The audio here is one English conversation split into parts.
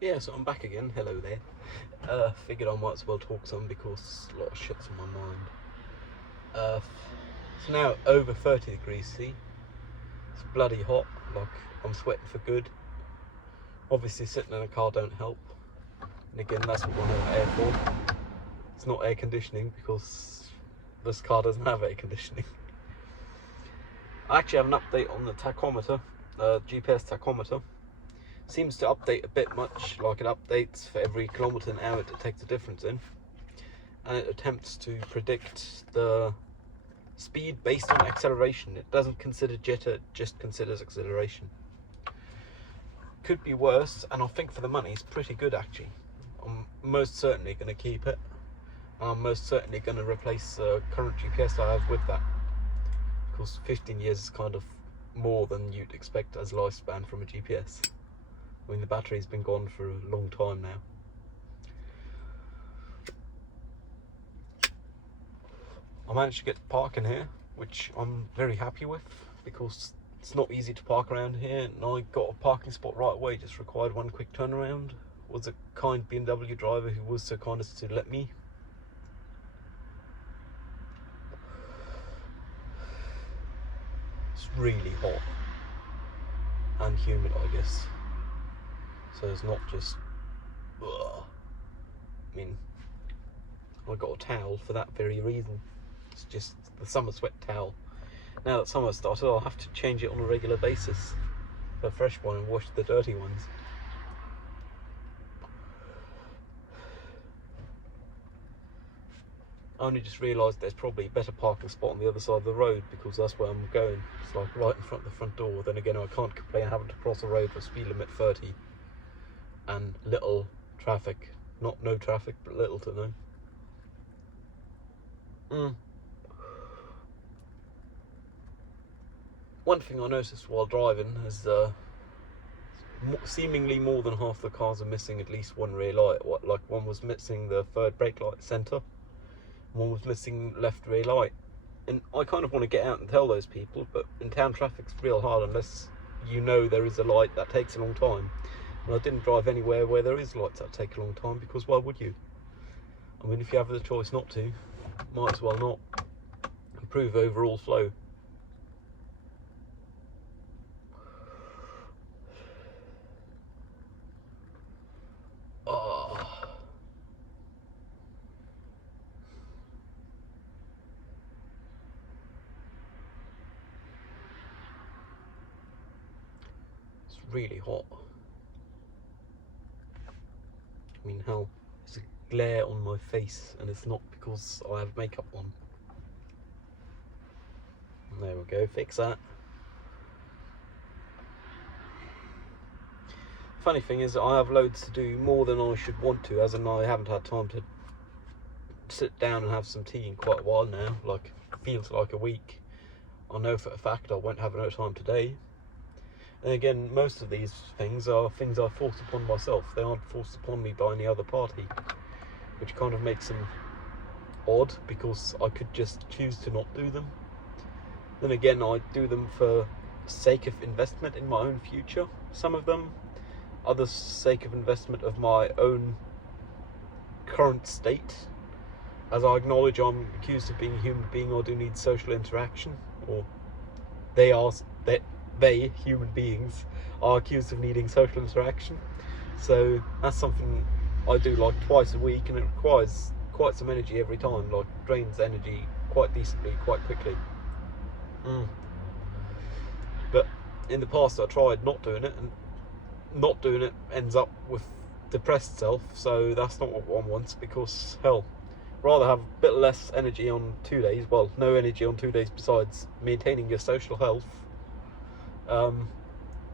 Yeah, so I'm back again. Hello there. Figured I might as well talk some because a lot of shit's on my mind. Uh, it's now over 30 degrees C. It's bloody hot. Like, I'm sweating for good. Obviously, sitting in a car don't help. And again, that's what we have air for. It's not air conditioning because this car doesn't have air conditioning. I actually have an update on the tachometer, GPS tachometer. Seems to update a bit much, like it updates for every kilometre an hour it detects a difference in. And it attempts to predict the speed based on acceleration. It doesn't consider jitter, it just considers acceleration. Could be worse, and I think for the money it's pretty good actually. I'm most certainly going to keep it. I'm most certainly going to replace the current GPS I have with that. Because 15 years is kind of more than you'd expect as lifespan from a GPS. I mean, the battery's been gone for a long time now. I managed to get parking here, which I'm very happy with because it's not easy to park around here, and I got a parking spot right away, just required one quick turnaround. Was a kind BMW driver who was so kind as to let me. It's really hot and humid, I guess, so it's not just ugh. I mean, I got a towel for that very reason. It's just the summer sweat towel. Now that summer started, I'll have to change it on a regular basis for a fresh one and wash the dirty ones. I only just realised there's probably a better parking spot on the other side of the road because that's where I'm going. It's like right in front of the front door. Then again, I can't complain having to cross a road for speed limit 30 and little traffic. Not no traffic, but little to no. One thing I noticed while driving is seemingly more than half the cars are missing at least one rear light. Like one was missing the third brake light centre, one was missing left rear light. And I kind of want to get out and tell those people, but in town traffic's real hard unless you know there is a light that takes a long time. And I didn't drive anywhere where there is lights that take a long time because why would you? I mean, if you have the choice not to, might as well not. Improve overall flow. Oh. It's really hot. I mean, hell, there's a glare on my face, and it's not because I have makeup on. There we go, fix that. Funny thing is, I have loads to do, more than I should want to, as in I haven't had time to sit down and have some tea in quite a while now. Like, feels like a week. I know for a fact I won't have no time today. And again, most of these things are things I forced upon myself. They aren't forced upon me by any other party, which kind of makes them odd because I could just choose to not do them. Then again, I do them for sake of investment in my own future, some of them. Others sake of investment of my own current state. As I acknowledge I'm accused of being a human being, I do need social interaction, or they, human beings, are accused of needing social interaction. So that's something I do like twice a week, and it requires quite some energy every time, like drains energy quite decently, quite quickly. But in the past I tried not doing it, and not doing it ends up with depressed self, so that's not what one wants, because hell, rather have a bit less energy on 2 days, well, no energy on 2 days besides maintaining your social health,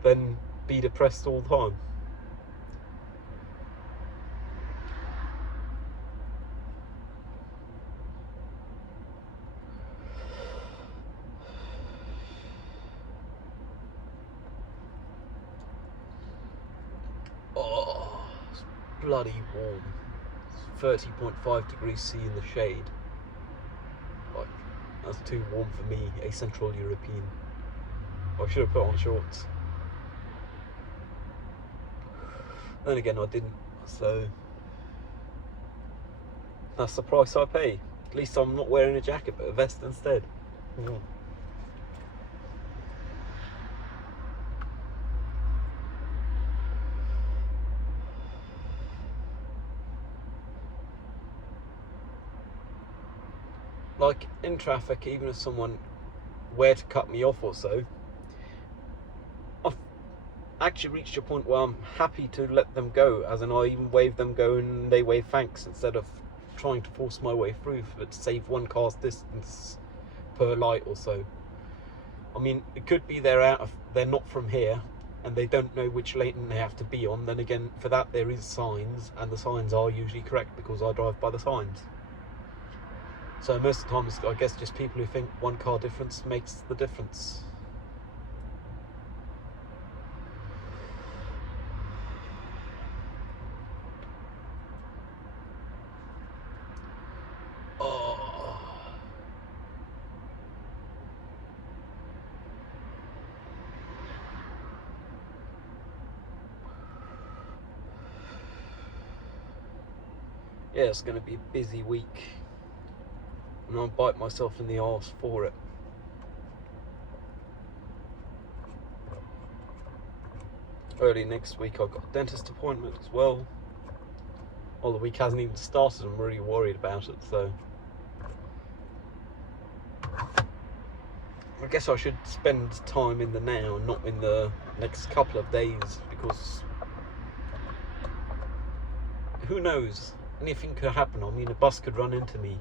than be depressed all the time. Oh, it's bloody warm. It's 30.5 degrees C in the shade. Like, that's too warm for me, a Central European. I should have put on shorts. Then again, I didn't, so that's the price I pay. At least I'm not wearing a jacket, but a vest instead. Mm. Like in traffic, even if someone were to cut me off or so, I've actually reached a point where I'm happy to let them go, as in I even wave them go and they wave thanks, instead of trying to force my way through to save one car's distance per light or so. I mean, it could be they're not from here and they don't know which lane they have to be on. Then again, for that there is signs, and the signs are usually correct because I drive by the signs. So most of the time, it's, I guess, just people who think one car difference makes the difference. Oh. Yeah, it's going to be a busy week, and I'll bite myself in the arse for it. Early next week I've got a dentist appointment as well. Well, the week hasn't even started, I'm really worried about it, so I guess I should spend time in the now, not in the next couple of days, because who knows, anything could happen. I mean, a bus could run into me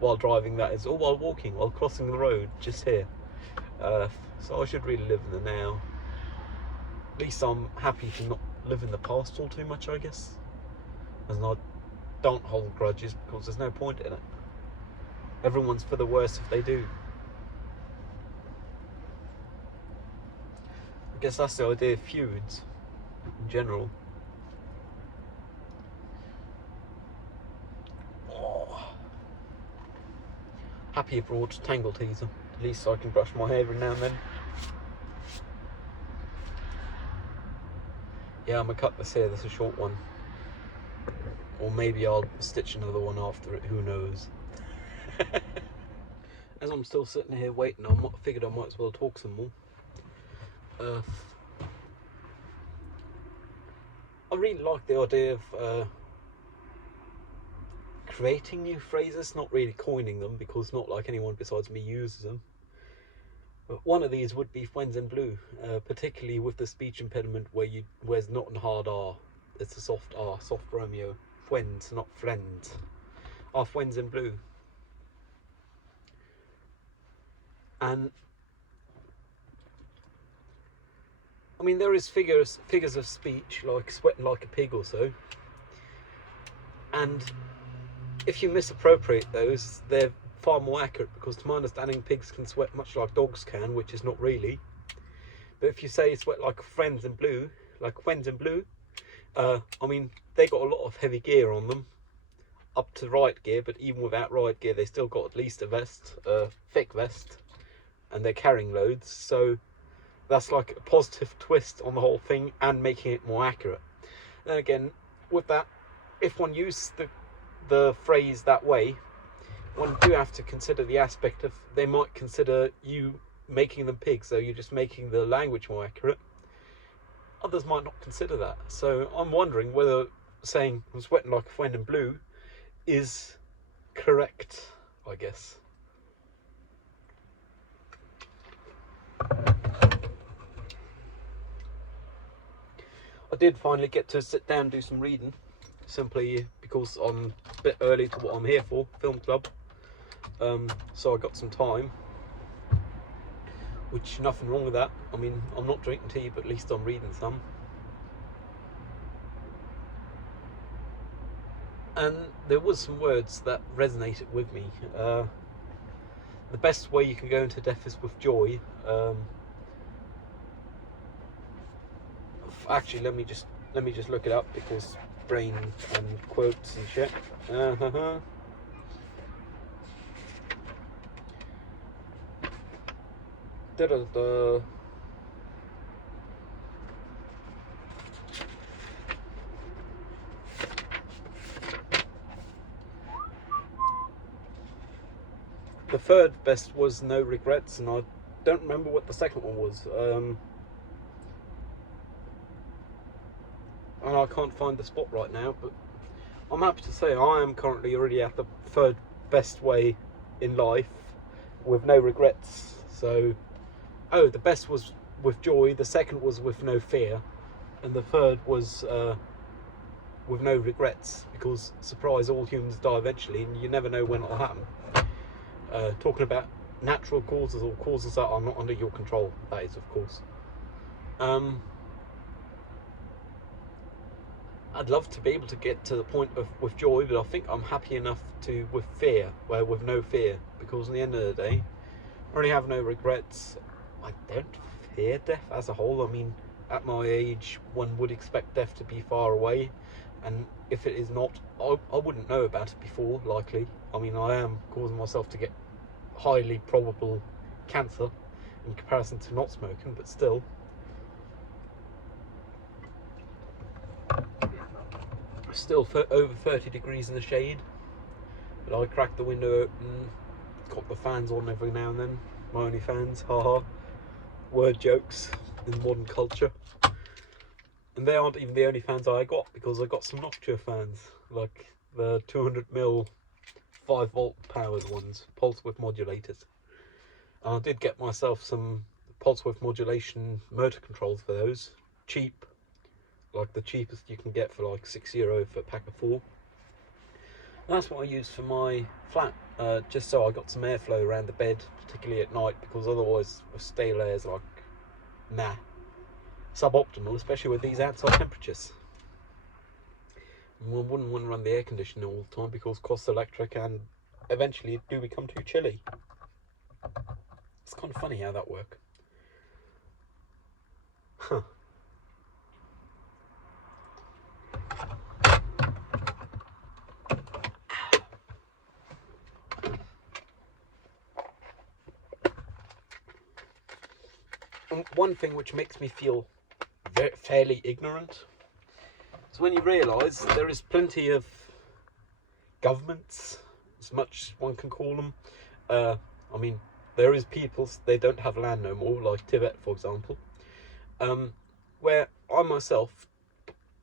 while driving, that is, or while walking, while crossing the road, just here. So I should really live in the now. At least I'm happy to not live in the past all too much, I guess. As I don't hold grudges, because there's no point in it. Everyone's for the worse if they do. I guess that's the idea of feuds in general. Oh. Happy I brought Tangle Teaser. At least I can brush my hair every now and then. Yeah, I'm gonna cut this here. This is a short one. Or maybe I'll stitch another one after it, who knows. As I'm still sitting here waiting, I figured I might as well talk some more. I really like the idea of creating new phrases, not really coining them, because not like anyone besides me uses them. But one of these would be "friends in blue," particularly with the speech impediment where's not a hard R, it's a soft R, soft Romeo. Friends, not friends. Our friends in blue. And I mean, there is figures of speech like sweating like a pig or so, and if you misappropriate those, they're far more accurate, because to my understanding pigs can sweat much like dogs can, which is not really. But if you say sweat like friends in blue, I mean, they got a lot of heavy gear on them, up to riot gear, but even without riot gear they still got at least a vest, a thick vest, and they're carrying loads, so that's like a positive twist on the whole thing and making it more accurate. Then again, with that, if one uses the phrase that way, one do have to consider the aspect of they might consider you making them pigs, so you're just making the language more accurate. Others might not consider that, so I'm wondering whether saying "I'm sweating like a friend in blue" is correct, I guess. I did finally get to sit down and do some reading, simply because I'm a bit early to what I'm here for, film club. So I got some time, which nothing wrong with that. I mean, I'm not drinking tea, but at least I'm reading some. And there was some words that resonated with me. The best way you can go into death is with joy. Actually, let me just look it up, because brain and quotes and shit. Da-da-da. the third best was No Regrets, and I don't remember what the second one was. And I can't find the spot right now, but I'm happy to say I am currently already at the third best way in life, with no regrets. So, the best was with joy, the second was with no fear, and the third was with no regrets, because, surprise, all humans die eventually, and you never know when it'll happen. Talking about natural causes, or causes that are not under your control, that is, of course. I'd love to be able to get to the point of with joy, but I think I'm happy enough to with fear, where with no fear, because at the end of the day, I really have no regrets. I don't fear death as a whole. I mean, at my age, one would expect death to be far away, and if it is not, I wouldn't know about it before, likely. I mean, I am causing myself to get highly probable cancer in comparison to not smoking, but still. Still over 30 degrees in the shade, but I cracked the window open, got the fans on every now and then. My only fans, haha. Word jokes in modern culture. And they aren't even the only fans I got, because I got some Noctua fans, like the 200mm 5V powered ones, pulse width modulators. And I did get myself some pulse width modulation motor controls for those, cheap, like the cheapest you can get for like €6 for a pack of 4. And that's what I use for my flat, just so I got some airflow around the bed, particularly at night, because otherwise with stale air is like, nah, suboptimal, especially with these outside temperatures. And one wouldn't want to run the air conditioner all the time, because it costs electric and eventually it do become too chilly. It's kind of funny how that works. Huh. And one thing which makes me feel fairly ignorant is when you realise there is plenty of governments, as much as one can call them. I mean, there is peoples, they don't have land no more, like Tibet, for example, where I myself,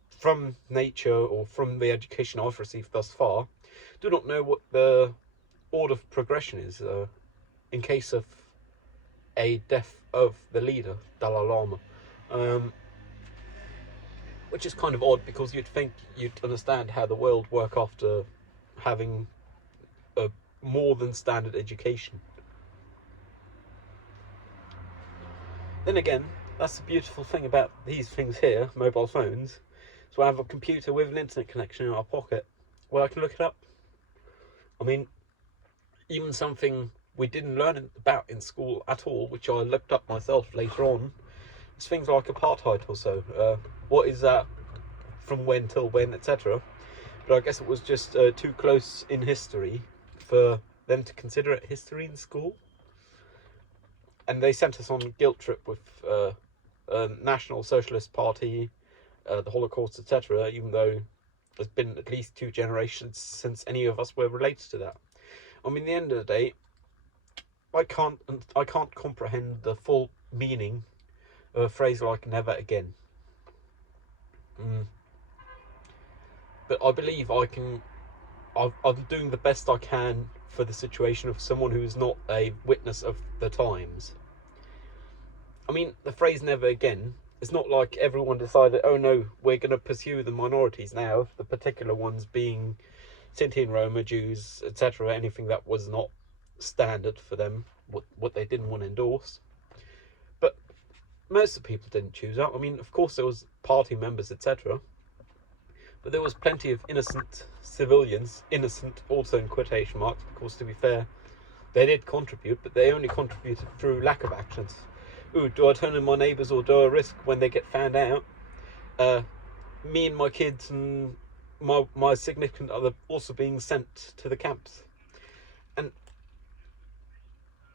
from nature or from the education I've received thus far, do not know what the order of progression is in case of a death of the leader, Dalai Lama, which is kind of odd, because you'd think you'd understand how the world work after having a more than standard education. Then again, that's the beautiful thing about these things here, mobile phones. So I have a computer with an internet connection in our pocket where I can look it up. I mean, even something we didn't learn about in school at all, which I looked up myself later on, is things like apartheid or so. What is that, from when till when, etc. But I guess it was just too close in history for them to consider it history in school. And they sent us on a guilt trip with National Socialist Party, the Holocaust, etc., even though there's been at least 2 generations since any of us were related to that. I mean, at the end of the day, I can't comprehend the full meaning of a phrase like "never again." But I believe I can. I'm doing the best I can for the situation of someone who is not a witness of the times. I mean, the phrase "never again," it's not like everyone decided, oh no, we're going to pursue the minorities now, the particular ones being Sinti and Roma, Jews, etc., anything that was not standard for them, what they didn't want to endorse. But most of the people didn't choose that. I mean, of course there was party members, etc., but there was plenty of innocent civilians, innocent also in quotation marks, because to be fair, they did contribute, but they only contributed through lack of actions. Ooh, do I turn in my neighbours, or do I risk when they get found out, me and my kids and my significant other also being sent to the camps? And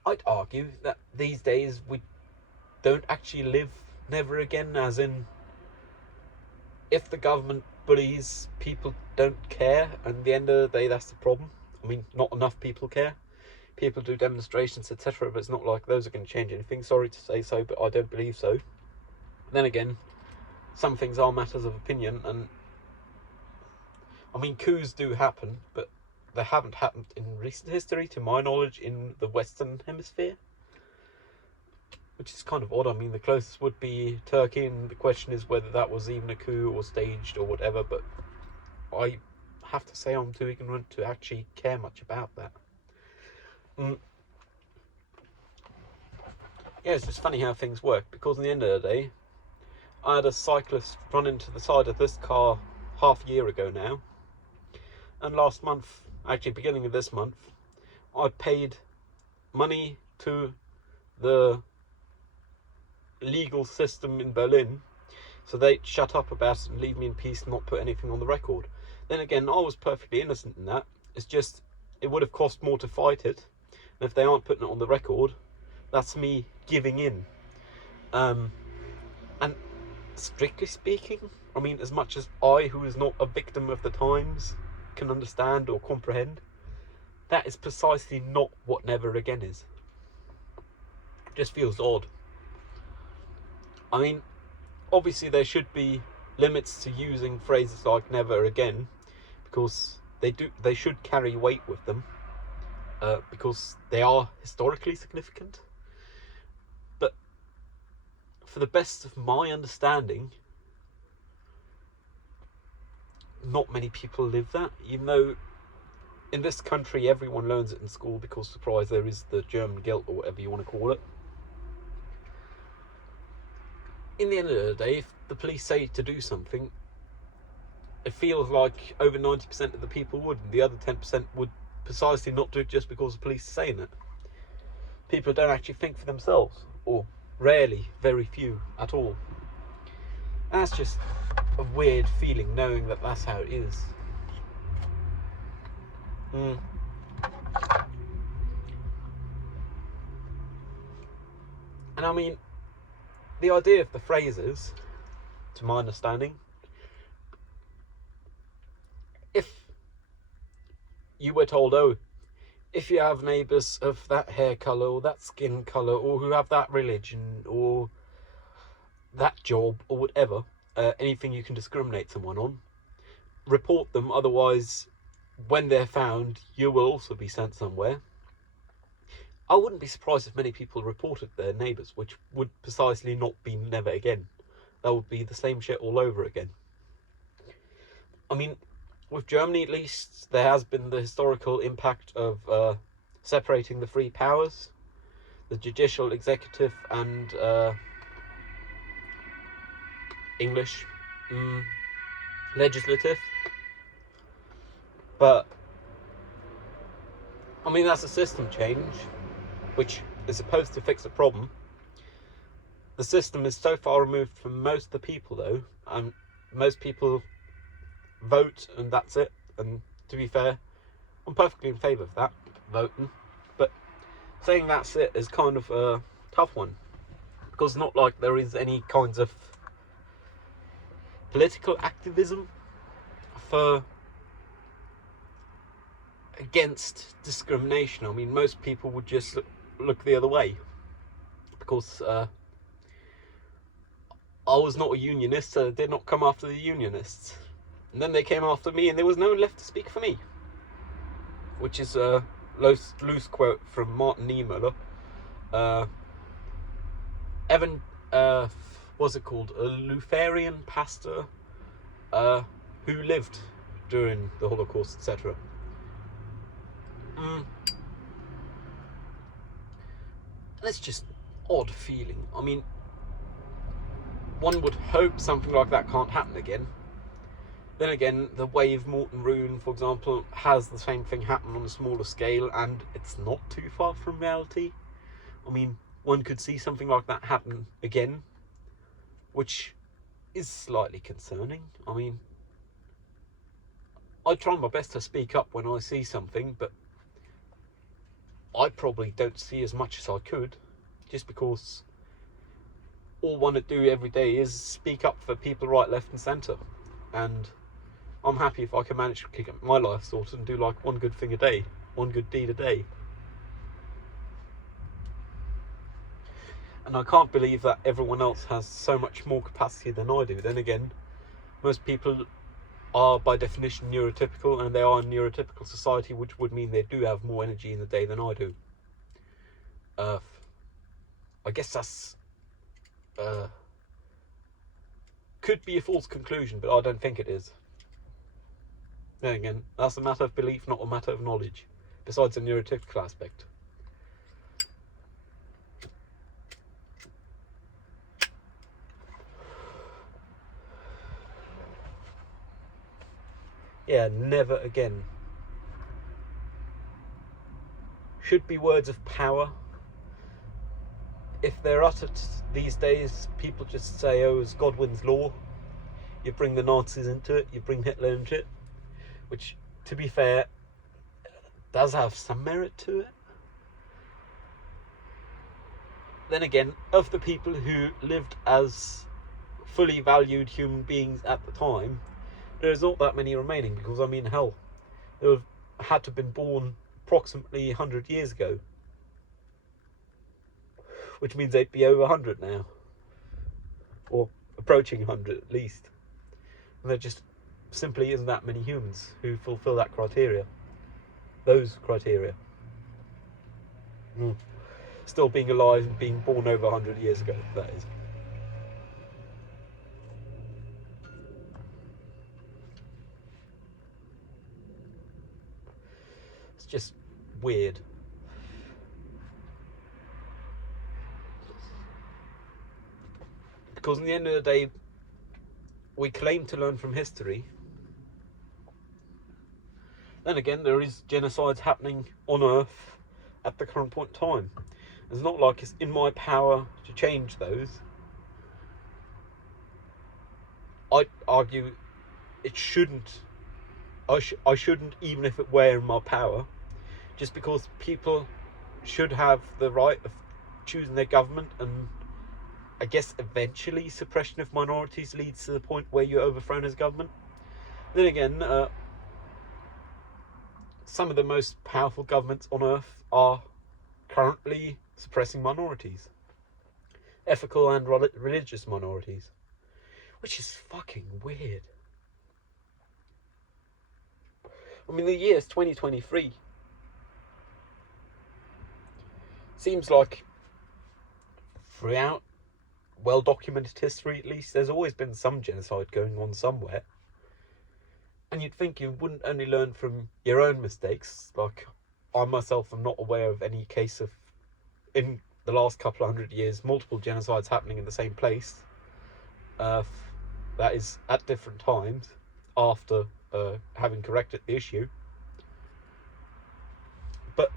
I'd argue that these days we don't actually live never again, as in, if the government bullies, people don't care, and at the end of the day that's the problem. I mean, not enough people care. people do demonstrations, etc., but it's not like those are going to change anything. Sorry to say so, but I don't believe so. Then again, some things are matters of opinion, and I mean, coups do happen, but they haven't happened in recent history, to my knowledge, in the Western Hemisphere, which is kind of odd. I mean, the closest would be Turkey, and the question is whether that was even a coup or staged or whatever, but I have to say I'm too ignorant to actually care much about that. Yeah, it's just funny how things work, because in the end of the day, I had a cyclist run into the side of this car half a year ago now, and last month, actually beginning of this month, I paid money to the legal system in Berlin so they'd shut up about it and leave me in peace and not put anything on the record. Then again, I was perfectly innocent in that. It's just, it would have cost more to fight it, and if they aren't putting it on the record, that's me giving in. And strictly speaking, I mean, as much as I, who is not a victim of the times, can understand or comprehend, that is precisely not what never again is. It just feels odd. I mean, obviously there should be limits to using phrases like never again, because they should carry weight with them, because they are historically significant. But for the best of my understanding, not many people live that, even though in this country everyone learns it in school, because, surprise, there is the German guilt, or whatever you want to call it. In the end of the day, if the police say to do something, it feels like over 90% of the people would, and the other 10% would precisely not do it just because the police are saying it. People don't actually think for themselves, or rarely, very few at all. And that's just a weird feeling, knowing that that's how it is. And I mean, the idea of the phrases, to my understanding, if you were told, oh, if you have neighbours of that hair colour or that skin colour, or who have that religion or that job or whatever, anything you can discriminate someone on, report them, otherwise when they're found you will also be sent somewhere. I wouldn't be surprised if many people reported their neighbours, which would precisely not be never again. That would be the same shit all over again. I mean, with Germany at least, there has been the historical impact of separating the three powers, the judicial, executive, and English legislative. But I mean, that's a system change, which is supposed to fix a problem. The system is so far removed from most of the people, though, and most people vote and that's it. And to be fair, I'm perfectly in favour of that, voting, but saying that's it is kind of a tough one, because it's not like there is any kinds of political activism for against discrimination. I mean, most people would just look the other way, because I was not a unionist, so they did not come after the unionists. And then they came after me, and there was no one left to speak for me. Which is a loose quote from Martin Niemöller. What's it called? A Lutheran pastor who lived during the Holocaust, etc. And it's just odd feeling. I mean, one would hope something like that can't happen again. Then again, the Wave Morton Rune, for example, has the same thing happen on a smaller scale, and it's not too far from reality. I mean, one could see something like that happen again, which is slightly concerning. I mean, I try my best to speak up when I see something, but I probably don't see as much as I could, just because all I want to do every day is speak up for people right, left and centre. And I'm happy if I can manage to get my life sorted and do like one good thing a day, one good deed a day. And I can't believe that everyone else has so much more capacity than I do. Then again, most people are by definition neurotypical, and they are a neurotypical society, which would mean they do have more energy in the day than I do. I guess that's could be a false conclusion, but I don't think it is. Then again, that's a matter of belief, not a matter of knowledge, besides the neurotypical aspect. Yeah, never again. Should be words of power. If they're uttered these days, people just say, oh, it's Godwin's law. You bring the Nazis into it, you bring Hitler into it, which, to be fair, does have some merit to it. Then again, of the people who lived as fully valued human beings at the time, there's not that many remaining, because, I mean, hell, they would have had to have been born approximately 100 years ago, which means they'd be over 100 now, or approaching 100 at least. And there just simply isn't that many humans who fulfill that criteria. Those criteria. Still being alive and being born over 100 years ago, that is. It's just weird. Because in the end of the day, we claim to learn from history. Then again, there is genocides happening on Earth at the current point in time. It's not like it's in my power to change those. I'd argue it shouldn't. I shouldn't, even if it were in my power, just because people should have the right of choosing their government, and I guess eventually suppression of minorities leads to the point where you're overthrown as government. Then again, some of the most powerful governments on Earth are currently suppressing minorities, ethical and religious minorities, which is fucking weird. I mean, the year is 2023. Seems like throughout well-documented history, at least, there's always been some genocide going on somewhere. And you'd think you wouldn't only learn from your own mistakes. Like, I myself am not aware of any case of, in the last couple of 100 years, multiple genocides happening in the same place. That is at different times after having corrected the issue. But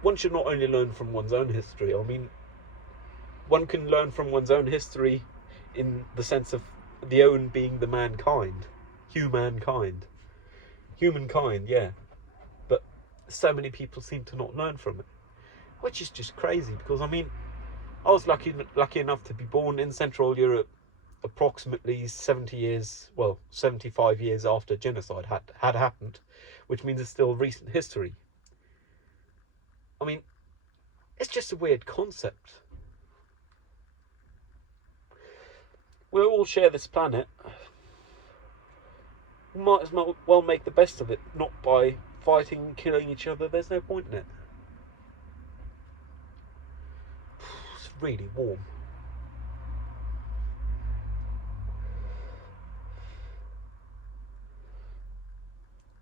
one should not only learn from one's own history. I mean, one can learn from one's own history in the sense of the own being the mankind. Humankind, yeah. But so many people seem to not learn from it, which is just crazy, because, I mean, I was lucky enough to be born in Central Europe approximately 75 years after genocide had happened, which means it's still recent history. I mean, it's just a weird concept. We all share this planet. We might as well make the best of it, not by fighting and killing each other. There's no point in it. It's really warm.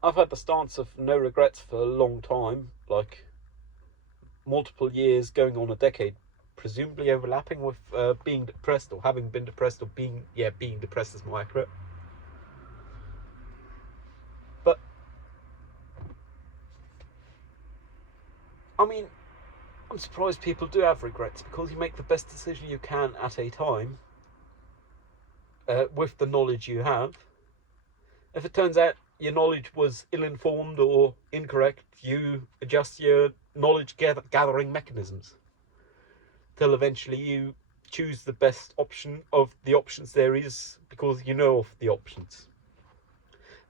I've had the stance of no regrets for a long time, like multiple years, going on a decade, presumably overlapping with being depressed, or having been depressed, or being depressed is more accurate. But I mean, I'm surprised people do have regrets, because you make the best decision you can at a time with the knowledge you have. If it turns out your knowledge was ill-informed or incorrect, you adjust your knowledge gathering mechanisms till eventually you choose the best option of the options there is, because you know of the options.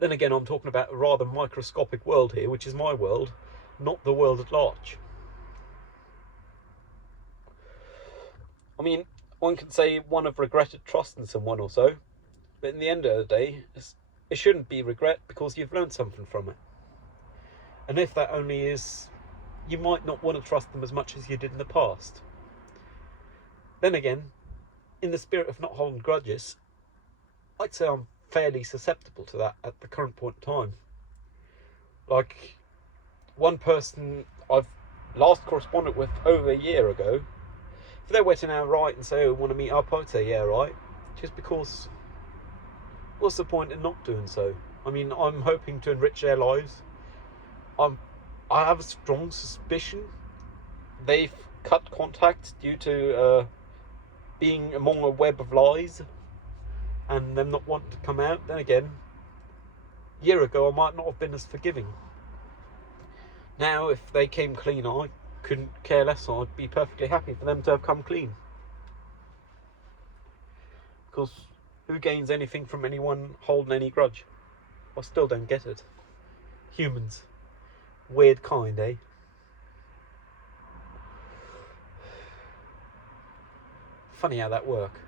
Then again, I'm talking about a rather microscopic world here, which is my world, not the world at large. I mean, one can say one have regretted trusting someone or so, but in the end of the day, it shouldn't be regret because you've learned something from it. And if that only is, you might not want to trust them as much as you did in the past. Then again, in the spirit of not holding grudges, I'd say I'm fairly susceptible to that at the current point in time. Like, one person I've last corresponded with over a year ago, if they were to now write and say, oh, want to meet up, I'd say, yeah, right. Just because, what's the point in not doing so? I mean, I'm hoping to enrich their lives. I have a strong suspicion they've cut contact due to being among a web of lies and them not wanting to come out. Then again, a year ago I might not have been as forgiving. Now, if they came clean, I couldn't care less. I'd be perfectly happy for them to have come clean. Because who gains anything from anyone holding any grudge? I still don't get it. Humans. Weird kind, eh? Funny how that works.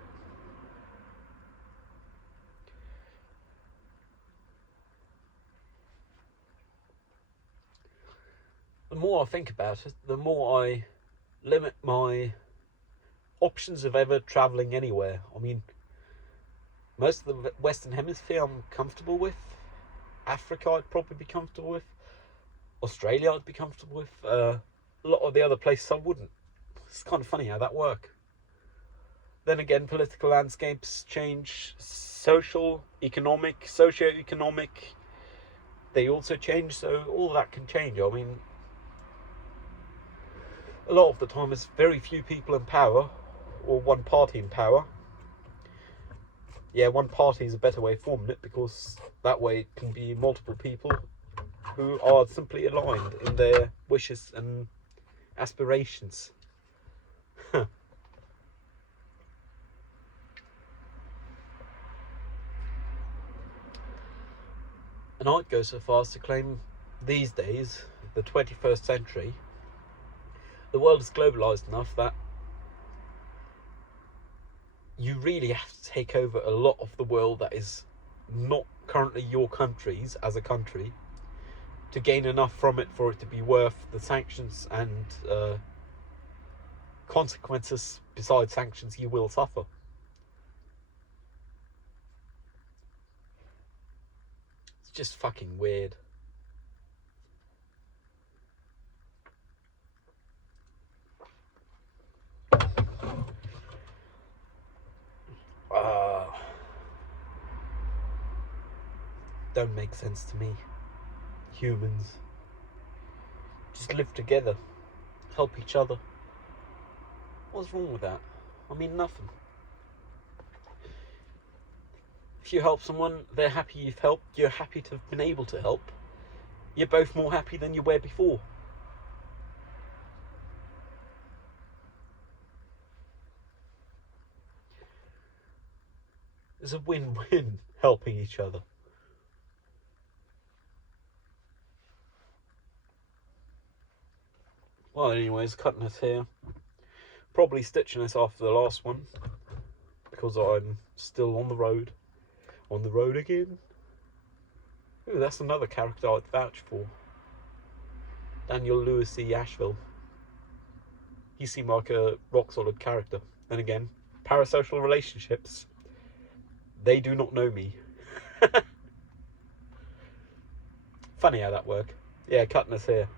The more I think about it, the more I limit my options of ever travelling anywhere. I mean, most of the Western Hemisphere I'm comfortable with. Africa I'd probably be comfortable with. Australia I'd be comfortable with. A lot of the other places I wouldn't. It's kind of funny how that works. Then again, political landscapes change. Socio-economic, they also change, so all that can change. I mean, a lot of the time there's very few people in power, or one party in power. Yeah, one party is a better way of forming it, because that way it can be multiple people who are simply aligned in their wishes and aspirations. And I'd go so far as to claim these days, the 21st century, the world is globalised enough that you really have to take over a lot of the world that is not currently your country's as a country to gain enough from it for it to be worth the sanctions and consequences besides sanctions you will suffer. It's just fucking weird. Don't make sense to me. Humans just live together, help each other. What's wrong with that? I mean, nothing. If you help someone, they're happy you've helped, you're happy to have been able to help. You're both more happy than you were before. It's a win-win helping each other. Well, anyways, cutting us here. Probably stitching us after the last one, because I'm still on the road. On the road again. Ooh, that's another character I'd vouch for. Daniel Lewis C. Asheville. He seemed like a rock-solid character. Then again, parasocial relationships. They do not know me. Funny how that works. Yeah, cutting us here.